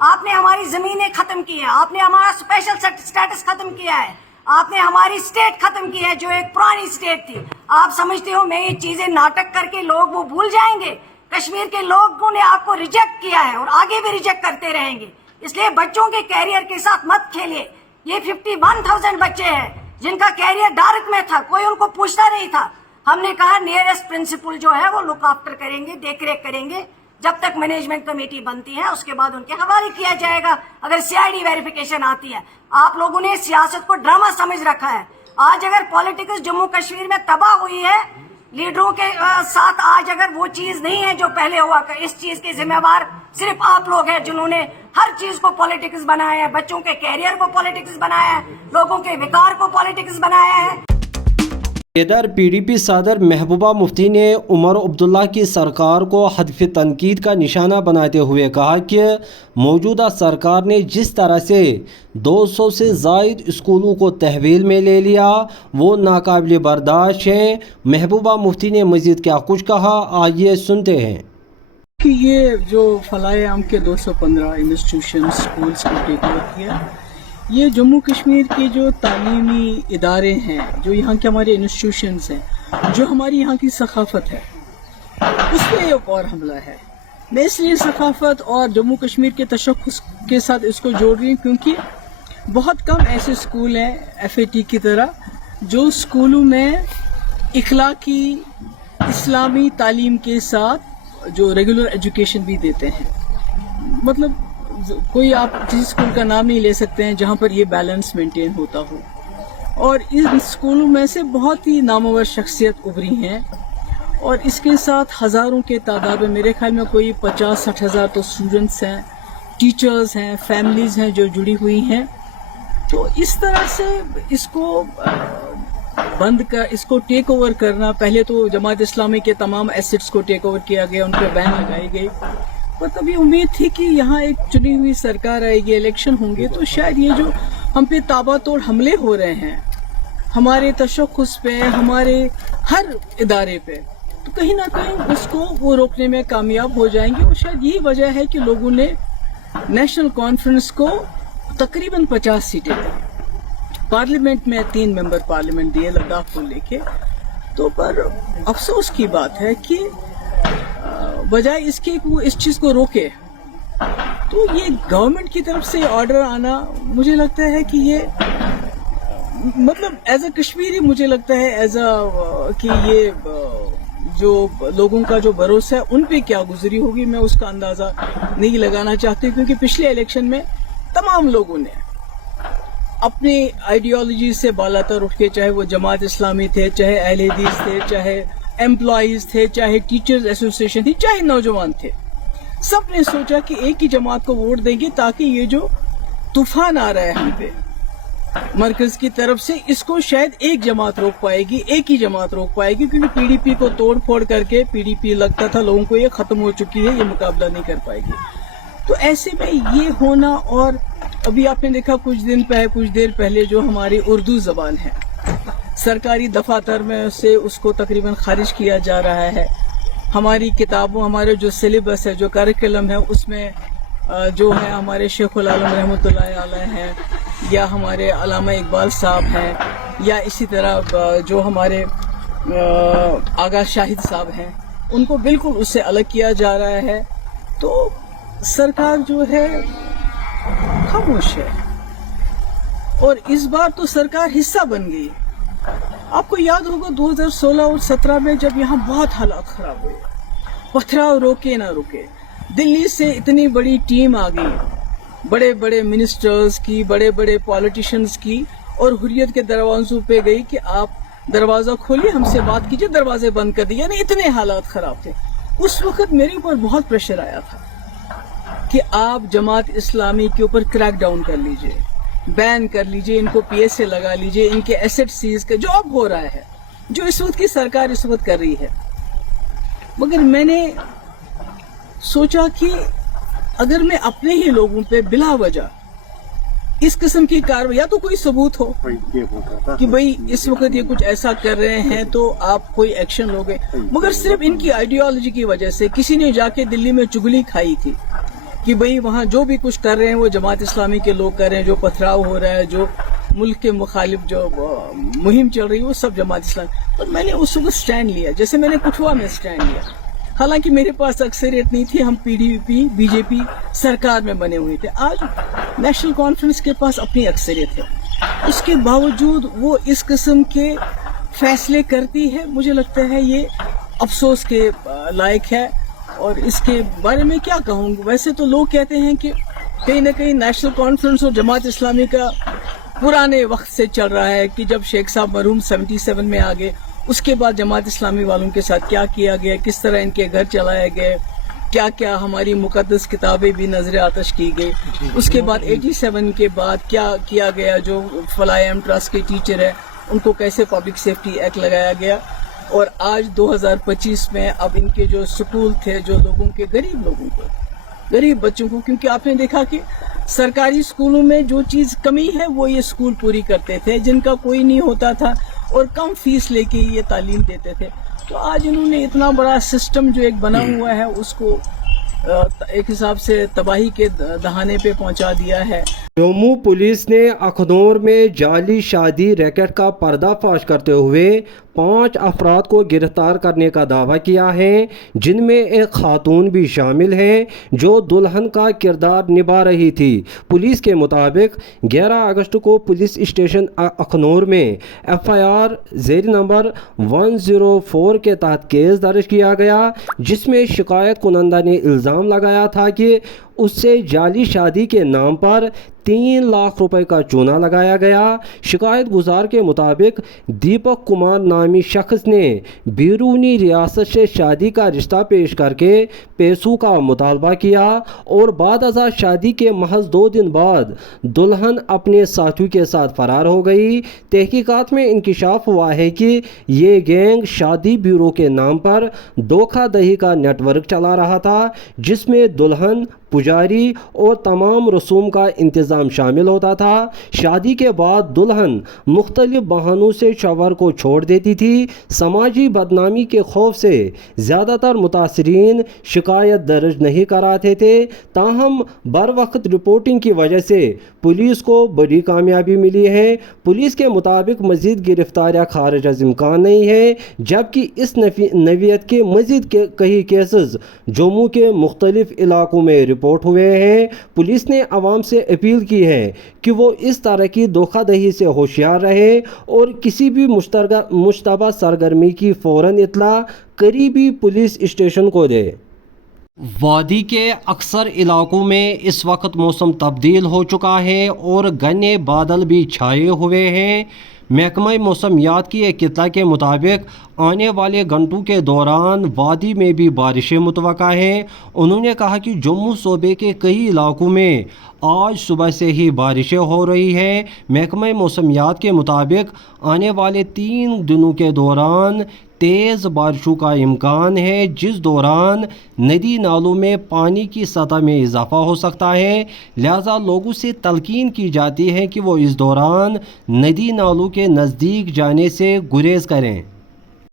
آپ نے ہماری زمینیں ختم کی ہیں, آپ نے ہمارا اسپیشل اسٹیٹس ختم کیا ہے, آپ نے ہماری اسٹیٹ ختم کی ہے جو ایک پرانی اسٹیٹ تھی. آپ سمجھتے ہو میں یہ چیزیں ناٹک کر کے لوگ وہ بھول جائیں گے؟ کشمیر کے لوگوں نے آپ کو ریجیکٹ کیا ہے اور آگے بھی ریجیکٹ کرتے رہیں گے. اس لیے بچوں کے کیریئر کے ساتھ مت کھیلیے. یہ 51,000 بچے ہیں جن کا کیریئر ڈارک میں تھا, کوئی ان کو پوچھتا نہیں تھا. ہم نے کہا نیئرسٹ پرنسپل جو ہے وہ لک آفٹر کریں گے, دیکھ ریکھ کریں گے جب تک مینجمنٹ کمیٹی بنتی ہے, اس کے بعد ان کے حوالے کیا جائے گا اگر CID ویریفیکیشن آتی ہے. آپ لوگوں نے سیاست کو ڈرامہ سمجھ رکھا ہے. آج اگر پالیٹکس جموں کشمیر میں تباہ ہوئی ہے لیڈروں کے ساتھ, آج اگر وہ چیز نہیں ہے جو پہلے ہوا, اس چیز کے ذمہ دار صرف آپ لوگ ہیں جنہوں نے ہر چیز کو پالیٹکس بنایا ہے, بچوں کے کیریئر کو پالیٹکس بنایا ہے, لوگوں کے وقار کو پالیٹکس بنایا ہے. ادھر PDP صدر محبوبہ مفتی نے عمر عبداللہ کی سرکار کو ہدف تنقید کا نشانہ بناتے ہوئے کہا کہ موجودہ سرکار نے جس طرح سے 200 سے زائد اسکولوں کو تحویل میں لے لیا وہ ناقابل برداشت ہے. محبوبہ مفتی نے مزید کیا کچھ کہا, آئیے سنتے ہیں. کہ یہ جو فلاح عام کے 215 انسٹیٹیوشن اسکولس کو ٹیک اوور کیا, یہ جموں کشمیر کے جو تعلیمی ادارے ہیں, جو یہاں کے ہمارے انسٹیٹیوشنز ہیں, جو ہماری یہاں کی ثقافت ہے, اس پہ ایک اور حملہ ہے. میں اس لیے ثقافت اور جموں کشمیر کے تشخص کے ساتھ اس کو جوڑ رہی ہوں کیونکہ بہت کم ایسے اسکول ہیں FAT کی طرح جو اسکولوں میں اخلاقی اسلامی تعلیم کے ساتھ جو ریگولر ایجوکیشن بھی دیتے ہیں. مطلب کوئی آپ جس اسکول کا نام نہیں لے سکتے ہیں جہاں پر یہ بیلنس مینٹین ہوتا ہو, اور ان اسکولوں میں سے بہت ہی نامور شخصیت ابھری ہیں, اور اس کے ساتھ ہزاروں کے تعداد میں, میرے خیال میں کوئی 50-60 ہزار تو اسٹوڈنٹس ہیں, ٹیچرز ہیں, فیملیز ہیں جو جڑی ہوئی ہیں. تو اس طرح سے اس کو اس کو ٹیک اوور کرنا, پہلے تو جماعت اسلامی کے تمام ایسٹس کو ٹیک اوور کیا گیا, ان پہ بین لگائی گئی, اور تبھی امید تھی کہ یہاں ایک چنی ہوئی سرکار آئے گی, الیکشن ہوں گے, تو شاید یہ جو ہم پہ تابا توڑ حملے ہو رہے ہیں ہمارے تشخص پہ, ہمارے ہر ادارے پہ, تو کہیں نہ کہیں اس کو وہ روکنے میں کامیاب ہو جائیں گے. اور شاید یہی وجہ ہے کہ لوگوں نے نیشنل کانفرنس کو تقریباً 50 سیٹیں دی, پارلیمنٹ میں 3 ممبر پارلیمنٹ دیے لداخ کو لے کے. تو پر افسوس کی بات ہے کہ بجائے اس کے وہ اس چیز کو روکے, تو یہ گورنمنٹ کی طرف سے آرڈر آنا مجھے لگتا ہے کہ یہ مطلب ایز اے کشمیری مجھے لگتا ہے ایز اے کہ یہ جو لوگوں کا جو بھروسہ ہے ان پہ کیا گزری ہوگی, میں اس کا اندازہ نہیں لگانا چاہتی, کیونکہ پچھلے الیکشن میں تمام لوگوں نے اپنی آئیڈیالوجی سے بالا تر اٹھ کے, چاہے وہ جماعت اسلامی تھے, چاہے اہل حدیث تھے, چاہے امپلائیز تھے, چاہے ٹیچرز ایسوسیشن تھی, چاہے نوجوان تھے, سب نے سوچا کہ ایک ہی جماعت کو ووٹ دیں گے تاکہ یہ جو طوفان آ رہا ہے ہم پہ مرکز کی طرف سے, اس کو شاید ایک جماعت روک پائے گی, ایک ہی جماعت روک پائے گی, کیونکہ PDP کو توڑ پھوڑ کر کے PDP لگتا تھا لوگوں کو یہ ختم ہو چکی ہے, یہ مقابلہ نہیں کر پائے گی. تو ایسے میں یہ ہونا, اور ابھی آپ نے دیکھا کچھ دیر پہلے جو ہماری اردو زبان ہے سرکاری دفاتر میں سے اس کو تقریباً خارج کیا جا رہا ہے. ہماری کتابوں, ہمارے جو سلیبس ہے, جو کریکولم ہے, اس میں جو ہے ہمارے شیخ العالم رحمۃ اللہ علیہ ہیں, یا ہمارے علامہ اقبال صاحب ہیں, یا اسی طرح جو ہمارے آغا شاہد صاحب ہیں, ان کو بالکل اس سے الگ کیا جا رہا ہے. تو سرکار جو ہے خاموش ہے, اور اس بار تو سرکار حصہ بن گئی. آپ کو یاد ہوگا 2016 اور 17 میں جب یہاں بہت حالات خراب ہوئے, پتھراؤ روکے نہ روکے, دلی سے اتنی بڑی ٹیم آ گئی, بڑے بڑے منسٹرز کی, بڑے بڑے پالیٹیشنز کی, اور حریت کے دروازوں پہ گئی کہ آپ دروازہ کھولیے, ہم سے بات کیجیے, دروازے بند کر دیے. یعنی اتنے حالات خراب تھے. اس وقت میرے اوپر بہت پریشر آیا تھا کہ آپ جماعت اسلامی کے اوپر کریک ڈاؤن کر لیجئے, بین کر لیجئے, ان کو PSA لگا لیجئے, ان کے ایسٹ سیز کا جو اب ہو رہا ہے, جو اس وقت کی سرکار اس وقت کر رہی ہے. مگر میں نے سوچا کہ اگر میں اپنے ہی لوگوں پہ بلا وجہ اس قسم کی کارروائی, یا تو کوئی ثبوت ہو کہ بھئی اس وقت یہ کچھ ایسا کر رہے ہیں تو آپ کوئی ایکشن لوگے, مگر صرف ان کی آئیڈیالوجی کی وجہ سے کسی نے جا کے دلی میں چگلی کھائی تھی, کہ بھئی وہاں جو بھی کچھ کر رہے ہیں وہ جماعت اسلامی کے لوگ کر رہے ہیں، جو پتھراؤ ہو رہا ہے، جو ملک کے مخالف جو مہم چل رہی ہے وہ سب جماعت اسلامی. تو میں نے اس وقت سٹینڈ لیا، جیسے میں نے کٹھوا میں سٹینڈ لیا. حالانکہ میرے پاس اکثریت نہیں تھی، ہم P D P B J پی سرکار میں بنے ہوئے تھے. آج نیشنل کانفرنس کے پاس اپنی اکثریت ہے، اس کے باوجود وہ اس قسم کے فیصلے کرتی ہے. مجھے لگتا ہے یہ افسوس کے لائق ہے، اور اس کے بارے میں کیا کہوں. ویسے تو لوگ کہتے ہیں کہ کہیں نہ کہیں نیشنل کانفرنس اور جماعت اسلامی کا پرانے وقت سے چل رہا ہے، کہ جب شیخ صاحب مرحوم 77 میں آ گئے، اس کے بعد جماعت اسلامی والوں کے ساتھ کیا کیا گیا، کس طرح ان کے گھر چلائے گئے، کیا کیا ہماری مقدس کتابیں بھی نظر آتش کی گئی. اس کے بعد 87 کے بعد کیا کیا گیا، جو فلاح ایم ٹرسٹ کے ٹیچر ہیں ان کو کیسے پبلک سیفٹی ایکٹ لگایا گیا. اور آج 2025 میں اب ان کے جو سکول تھے، جو لوگوں کے غریب لوگوں کو، غریب بچوں کو، کیونکہ آپ نے دیکھا کہ سرکاری سکولوں میں جو چیز کمی ہے وہ یہ سکول پوری کرتے تھے، جن کا کوئی نہیں ہوتا تھا اور کم فیس لے کے یہ تعلیم دیتے تھے. تو آج انہوں نے اتنا بڑا سسٹم جو ایک بنا ہوا ہے اس کو ایک حساب سے تباہی کے دہانے پہ پہنچا دیا ہے. جموں پولیس نے اخنور میں جعلی شادی ریکٹ کا پردہ فاش کرتے ہوئے 5 افراد کو گرفتار کرنے کا دعویٰ کیا ہے، جن میں ایک خاتون بھی شامل ہیں جو دلہن کا کردار نبھا رہی تھی. پولیس کے مطابق 11 اگست کو پولیس اسٹیشن اخنور میں FIR ذیل نمبر 104 کے تحت کیس درج کیا گیا، جس میں شکایت کنندہ نے الزام لگایا تھا کہ اس سے جعلی شادی کے نام پر 3 لاکھ روپے کا چونا لگایا گیا. شکایت گزار کے مطابق دیپک کمار نامی شخص نے بیرونی ریاست سے شادی کا رشتہ پیش کر کے پیسوں کا مطالبہ کیا، اور بعد ازاں شادی کے محض 2 دن بعد دلہن اپنے ساتھیوں کے ساتھ فرار ہو گئی. تحقیقات میں انکشاف ہوا ہے کہ یہ گینگ شادی بیورو کے نام پر دھوکہ دہی کا نیٹ ورک چلا رہا تھا، جس میں دلہن، پجاری اور تمام رسوم کا انتظام شامل ہوتا تھا. شادی کے بعد دلہن مختلف بہانوں سے شوہر کو چھوڑ دیتی تھی. سماجی بدنامی کے خوف سے زیادہ تر متاثرین شکایت درج نہیں کراتے تھے، تاہم بروقت رپورٹنگ کی وجہ سے پولیس کو بڑی کامیابی ملی ہے. پولیس کے مطابق مزید گرفتاریاں خارج از امکان نہیں ہے، جبکہ اس نوعیت کے مزید کئی کیسز جموں کے مختلف علاقوں میں رپورٹ ہوئے ہیں. پولیس نے عوام سے اپیل کی ہے کہ وہ اس طرح کی دھوکہ دہی سے ہوشیار رہے اور کسی بھی مشتبہ سرگرمی کی فوراً اطلاع قریبی پولیس اسٹیشن کو دے. وادی کے اکثر علاقوں میں اس وقت موسم تبدیل ہو چکا ہے اور گھنے بادل بھی چھائے ہوئے ہیں. محکمہ موسمیات کی ایک اطلاع کے مطابق آنے والے گھنٹوں کے دوران وادی میں بھی بارشیں متوقع ہیں. انہوں نے کہا کہ جموں صوبے کے کئی علاقوں میں آج صبح سے ہی بارشیں ہو رہی ہیں. محکمہ موسمیات کے مطابق آنے والے 3 دنوں کے دوران تیز بارشوں کا امکان ہے، جس دوران ندی نالوں میں پانی کی سطح میں اضافہ ہو سکتا ہے. لہذا لوگوں سے تلقین کی جاتی ہے کہ وہ اس دوران ندی نالوں کے نزدیک جانے سے گریز کریں.